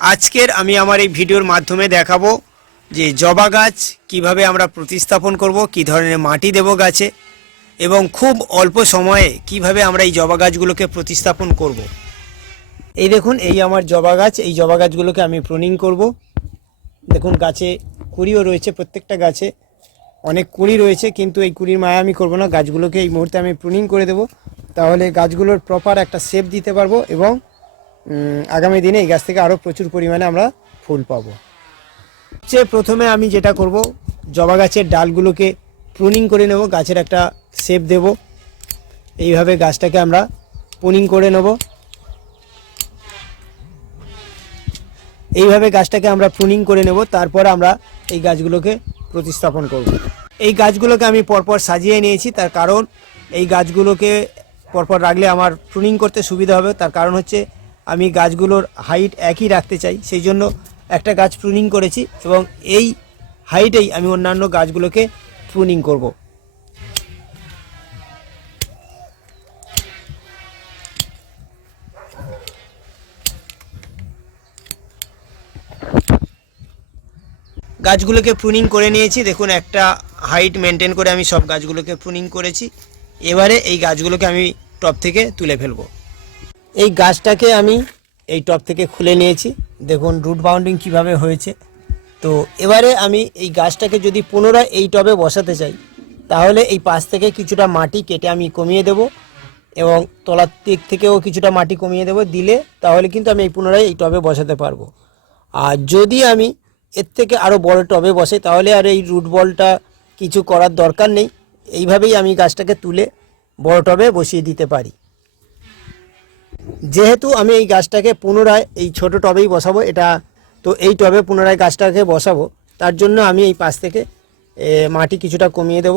আজকের আমি আমার এই ভিডিওর মাধ্যমে দেখাবো যে জবা গাছ কীভাবে আমরা প্রতিস্থাপন করব, কি ধরনের মাটি দেব গাছে, এবং খুব অল্প সময়ে কীভাবে আমরা এই জবা গাছগুলোকে প্রতিস্থাপন করব। এই দেখুন, এই আমার জবা গাছ, এই জবা গাছগুলোকে আমি প্রুনিং করব। দেখুন, গাছে কুড়িও রয়েছে, প্রত্যেকটা গাছে অনেক কুড়ি রয়েছে, কিন্তু এই কুড়ির মায়া আমি করব না। গাছগুলোকে এই মুহূর্তে আমি প্রুনিং করে দেব। তাহলে গাছগুলোর প্রপার একটা শেপ দিতে পারব এবং আগামী দিনে এই গাছ থেকে আরও প্রচুর পরিমাণে আমরা ফুল পাবো। সে প্রথমে আমি যেটা করব, জবা গাছের ডালগুলোকে প্রুনিং করে নেব, গাছের একটা শেপ দেব। এইভাবে গাছটাকে আমরা প্রুনিং করে নেব। এইভাবে গাছটাকে আমরা প্রুনিং করে নেব, তারপর আমরা এই গাছগুলোকে প্রতিস্থাপন করব। এই গাছগুলোকে আমি পরপর সাজিয়ে নিয়েছি, তার কারণ এই গাছগুলোকে পরপর রাখলে আমার প্রুনিং করতে সুবিধা হবে। তার কারণ হচ্ছে আমি গাছগুলোর হাইট একই রাখতে চাই, সেই জন্য একটা গাছ প্রুনিং করেছি এবং এই হাইটেই আমি অন্যান্য গাছগুলোকে প্রুনিং করব। গাছগুলোকে প্রুনিং করে নিয়েছি, দেখুন একটা হাইট মেনটেন করে আমি সব গাছগুলোকে প্রুনিং করেছি। এবারে এই গাছগুলোকে আমি টপ থেকে তুলে ফেলব। এই গাছটাকে আমি এই টপ থেকে খুলে নিয়েছি। দেখুন রুট বাউন্ডিং কীভাবে হয়েছে। তো এবারে আমি এই গাছটাকে যদি পুনরায় এই টবে বসাতে চাই, তাহলে এই পাশ থেকে কিছুটা মাটি কেটে আমি কমিয়ে দেব এবং তলার দিক থেকেও কিছুটা মাটি কমিয়ে দেব। দিলে তাহলে কিন্তু আমি এই পুনরায় এই টবে বসাতে পারব। আর যদি আমি এর থেকে আরও বড় টবে বসে তাহলে আর এই রুট বলটা কিছু করার দরকার নেই। এইভাবেই আমি গাছটাকে তুলে বড় টবে বসিয়ে দিতে পারি। যেহেতু আমি এই গাছটাকে পুনরায় এই ছোট টবেই বসাবো, এটা তো এই টবে পুনরায় গাছটাকে বসাবো, তার জন্য আমি এই পাশ থেকে মাটি কিছুটা কমিয়ে দেব।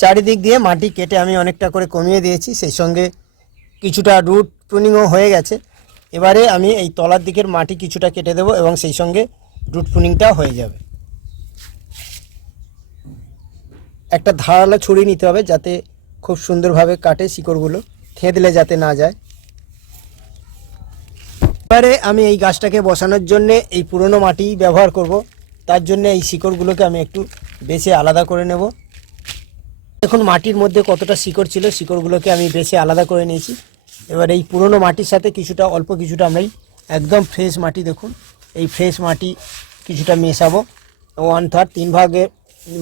চারিদিক দিয়ে মাটি কেটে আমি অনেকটা করে কমিয়ে দিয়েছি, সেই সঙ্গে কিছুটা রুট প্রুনিংও হয়ে গেছে। এবারে আমি এই তলার দিকের মাটি কিছুটা কেটে দেবো এবং সেই সঙ্গে রুট প্রুনিংটা হয়ে যাবে। একটা ধারালো ছুরি নিতে হবে যাতে খুব সুন্দরভাবে কাটে শিকড়গুলো, থেঁতলে যাতে না যায়। এবারে আমি এই গাছটাকে বসানোর জন্য এই পুরনো মাটি ব্যবহার করব। তার জন্য এই শিকড়গুলোকে আমি একটু বেছে আলাদা করে নেব। এখন মাটির মধ্যে কতটা শিকড় ছিল, শিকড়গুলোকে আমি বেছে আলাদা করে নিয়েছি। এবার এই পুরনো মাটির সাথে কিছুটা, অল্প কিছুটা আমরা একদম ফ্রেশ মাটি দেখুন, এই ফ্রেশ মাটি কিছুটা মেশাবো। ওয়ান থার্ড তিন ভাগে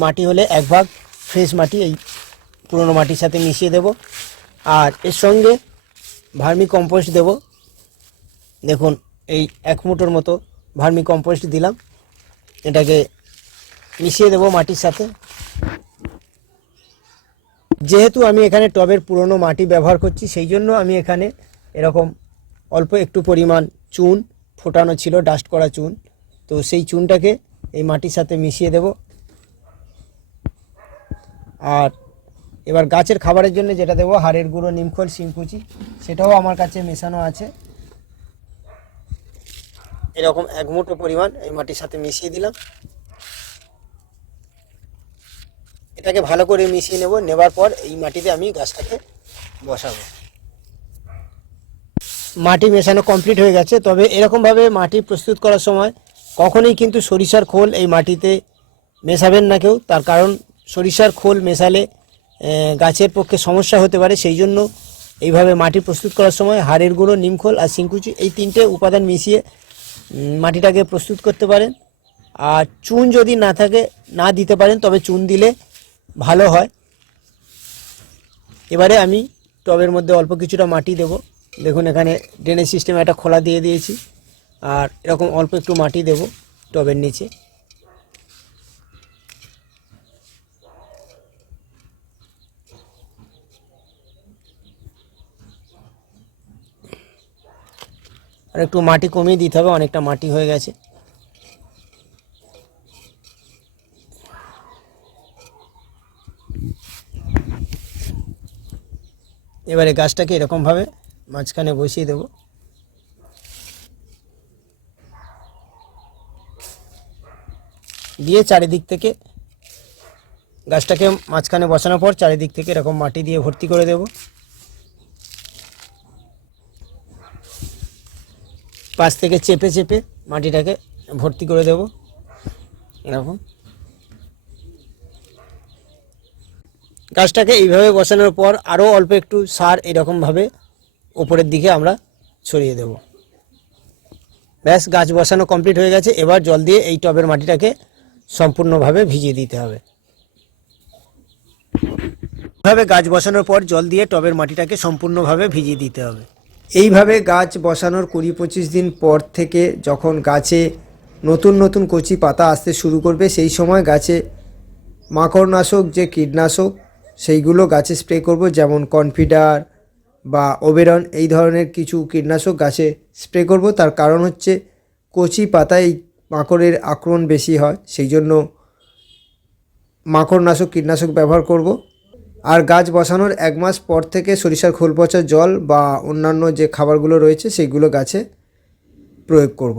মাটি হলে এক ভাগ। ফ্রেশ মাটি, এই পুরনো মাটির সাথে মিশিয়ে দেব। আর এর সঙ্গে ভার্মি কম্পোস্ট দেব। দেখুন, এই এক মুঠোর মতো ভার্মি কম্পোস্ট দিলাম। এটাকে মিশিয়ে দেব মাটির সাথে। যেহেতু আমি এখানে টবের পুরনো মাটি ব্যবহার করছি, সেই জন্য আমি এখানে এরকম অল্প একটু পরিমাণ চুন, ফোটানো ছিল, ডাস্ট করা চুন। তো সেই চুনটাকে এই মাটির সাথে মিশিয়ে দেব। আর এবার গাছের খাবারের জন্য যেটা দেবো, হাড়ের গুঁড়ো নিমখোল শিমকুচি সেটাও আমার কাছে মেশানো আছে। এরকম এক মুঠো পরিমাণ এই মাটির সাথে মিশিয়ে দিলাম। এটাকে ভালো করে মিশিয়ে নেব, নেবার পর এই মাটিতে আমি গাছটাকে বসাবো। মাটি মেশানো কমপ্লিট হয়ে গেছে, তবে এরকমভাবে মাটি প্রস্তুত করার সময় কখনোই কিন্তু সরিষার খোল এই মাটিতে মেশাবেন না কেউ, তার কারণ সরিষার খোল মেশালে গাছের পক্ষে সমস্যা হতে পারে। সেই জন্য এইভাবে মাটি প্রস্তুত করার সময় হাড়ের গুঁড়ো নিমখোল আর সিংকুচি এই তিনটে উপাদান মিশিয়ে মাটিটাকে প্রস্তুত করতে পারেন। আর চুন যদি না থাকে, না দিতে পারেন, তবে চুন দিলে ভালো হয়। এবারে আমি টবের মধ্যে অল্প কিছুটা মাটি দেব। দেখুন, এখানে ড্রেনেজ সিস্টেম একটা খোলা দিয়ে দিয়েছি। আর এরকম অল্প একটু মাটি দেব টবের নিচে। আর একটু মাটি কমিয়ে দিতে হবে, অনেকটা মাটি হয়ে গেছে। এবারে গাছটাকে এরকমভাবে মাঝখানে বসিয়ে দেব। দিয়ে চারিদিক থেকে গাছটাকে মাঝখানে বসানোর পর চারিদিক থেকে এরকম মাটি দিয়ে ভর্তি করে দেব। পাশ থেকে চেপে চেপে মাটিটাকে ভর্তি করে দেব। এরকম। গাছটাকে এইভাবে বসানোর পর আরও অল্প একটু সার এরকমভাবে ওপরের দিকে আমরা ছড়িয়ে দেব। ব্যাস, গাছ বসানো কমপ্লিট হয়ে গেছে। এবার জল দিয়ে এই টবের মাটিটাকে সম্পূর্ণভাবে ভিজিয়ে দিতে হবে। এইভাবে গাছ বসানোর পর জল দিয়ে টবের মাটিটাকে সম্পূর্ণভাবে ভিজিয়ে দিতে হবে। এইভাবে গাছ বসানোর কুড়ি পঁচিশ দিন পর থেকে যখন গাছে নতুন নতুন কচি পাতা আসতে শুরু করবে, সেই সময় গাছে মাকড়নাশক, যে কীটনাশক, সেইগুলো গাছে স্প্রে করব, যেমন কনফিডার বা ওবেরন, এই ধরনের কিছু কীটনাশক গাছে স্প্রে করব। তার কারণ হচ্ছে কচি পাতায় মাকড়ের আক্রমণ বেশি হয়, সেই জন্য মাকড়নাশক, কীটনাশক ব্যবহার করব। আর গাছ বসানোর এক মাস পর থেকে সরিষার খোল পচা জল বা অন্যান্য যে খাবারগুলো রয়েছে সেইগুলো গাছে প্রয়োগ করব।